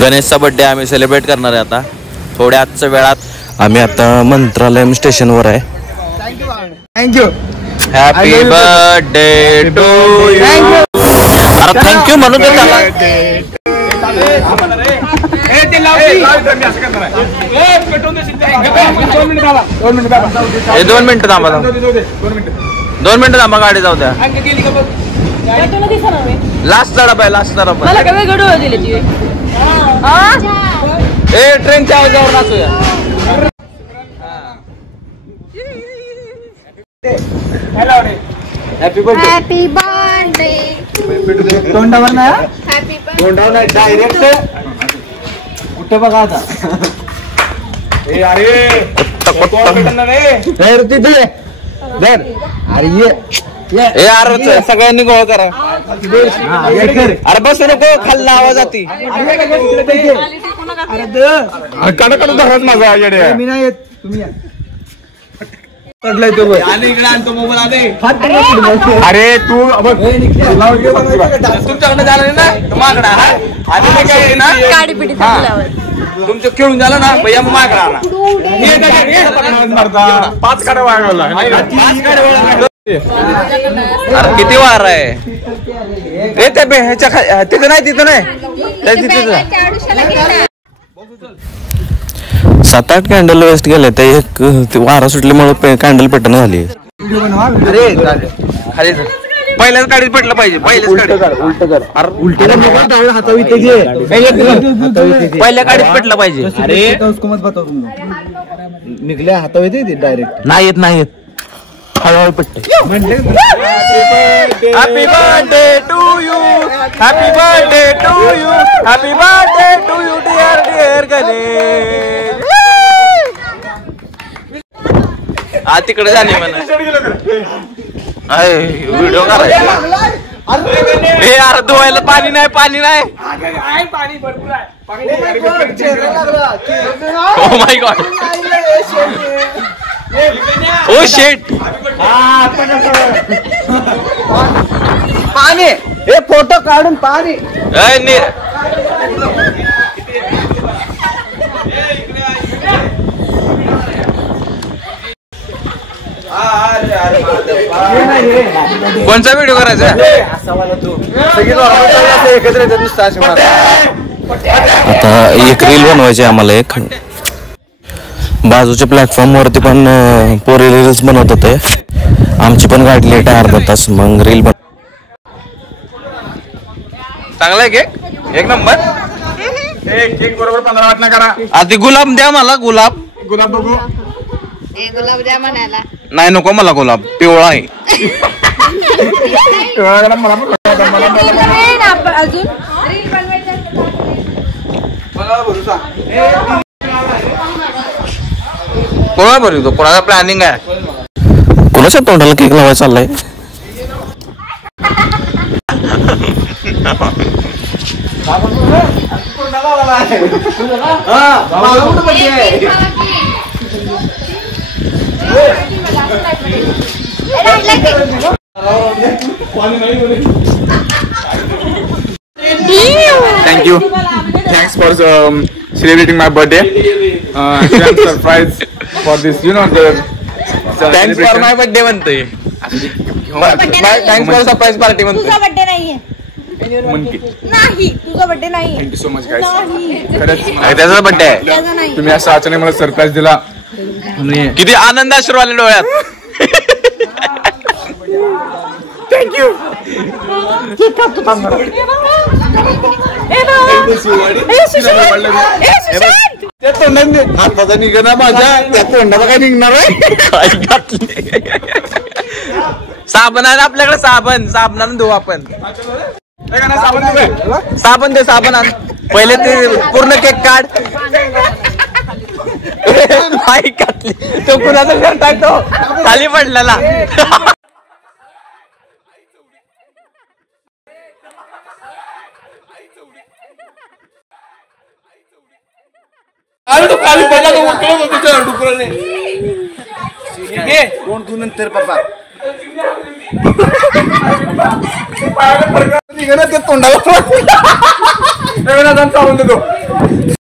गणेशचा birthday आम्ही celebrate करणार आहे आता थोड्या आजच्या वेळात. आम्ही आता मंत्रालय स्टेशनवर आहे. Thank you. Happy birthday to you. अरे थँक्यू म्हणून दे त्याला. दोन मिनिटं थांबा 2 मिनिटं थांबा गाडी जाऊ द्या. लास्ट डबा आहे लास्ट डबा. ट्रेनच्या आवाजावर नाचूया. Happy birthday. Happy birthday. तोंडावर ना हॅपी बर्थडे. तोंडावर नाही डायरेक्ट कुठे बघा आता. अरे सगळ्यांनी गोळ करा. अरे बस नको खाल्ला आवाज जाती. माझा मी नाही येत तुम्ही या. पडलाय तो इकडे आणतो मोबाईल. अरे तू तुमच्याकडे झालं ना तुमचं खेळून झालं ना भैया मागडा 5 काड्या वाढवला. अरे किती वार आहे रे त्या ह्याच्या तिथं नाही तिथं नाही 7-8 कॅन्डल वेस्ट गेले. ते एक वारा सुटल्यामुळे कॅन्डल पेटणं झाली. खाली पहिल्याच गाडीत पेटलं पाहिजे. पहिल्या गाडीत पेटलं पाहिजे. निघल्या हातावर येते डायरेक्ट. नाही येत हळूहळू पेटते. Happy birthday to you. Happy birthday to you. Happy birthday to you dear Ganesh. तिकडे जाणे म्हणा व्हिडिओ करायचा. हे यार धुवायला पाणी नाही. Oh my God. ओ शेट पाणी. हे फोटो काढून पाणी. कोणचा व्हिडिओ करायचा. आता एक रील बनवायची आम्हाला. एक बाजूच्या प्लॅटफॉर्म वरती पण पोरी रील्स बनवत होते. आमची पण गाडी लेट आहे अर्धा तास. मग रील बन चांगला आहे केक. एक नंबर. केक बरोबर 15 वाटणं करा. आधी गुलाब द्या मला. गुलाब बघू. गुलाब द्या म्हणाला. नाही नको मला गुलाब. पिवळा आहे. अजून कोणा भरतो. कोणाचा प्लॅनिंग आहे. कोणाच्या तोंडाला केक लावायला चाललाय. Thank you. Thanks for celebrating my birthday. I'm surprised for this. You know the. Thanks for my birthday म्हणतोय. Thanks for surprise party म्हणतोय. तुझा बर्थडे नाहीये. नाही तुझा बर्थडे नाहीये. Thank you so much guys. त्याचा बर्थडे आहे. तुम्ही असं अचानक मला सरप्राईज दिला. किती आनंद अश्रू आले डोळ्यात. थँक्यू. त्या तोंडाने हाताचा निघणार माझ्या. त्या तोंडाला काय निघणार आहे. काय घातले. साबण आहे आपल्याकडे. साबणानं धुवू आपण. साबण दे. साबण आण पहिले. ते पूर्ण केक काढ. तो कुणाचा शर्ट आहे तो खाली पडलेला. कोण तू नंतर पप्पा तोंडाला घरात जाऊन चालून देतो.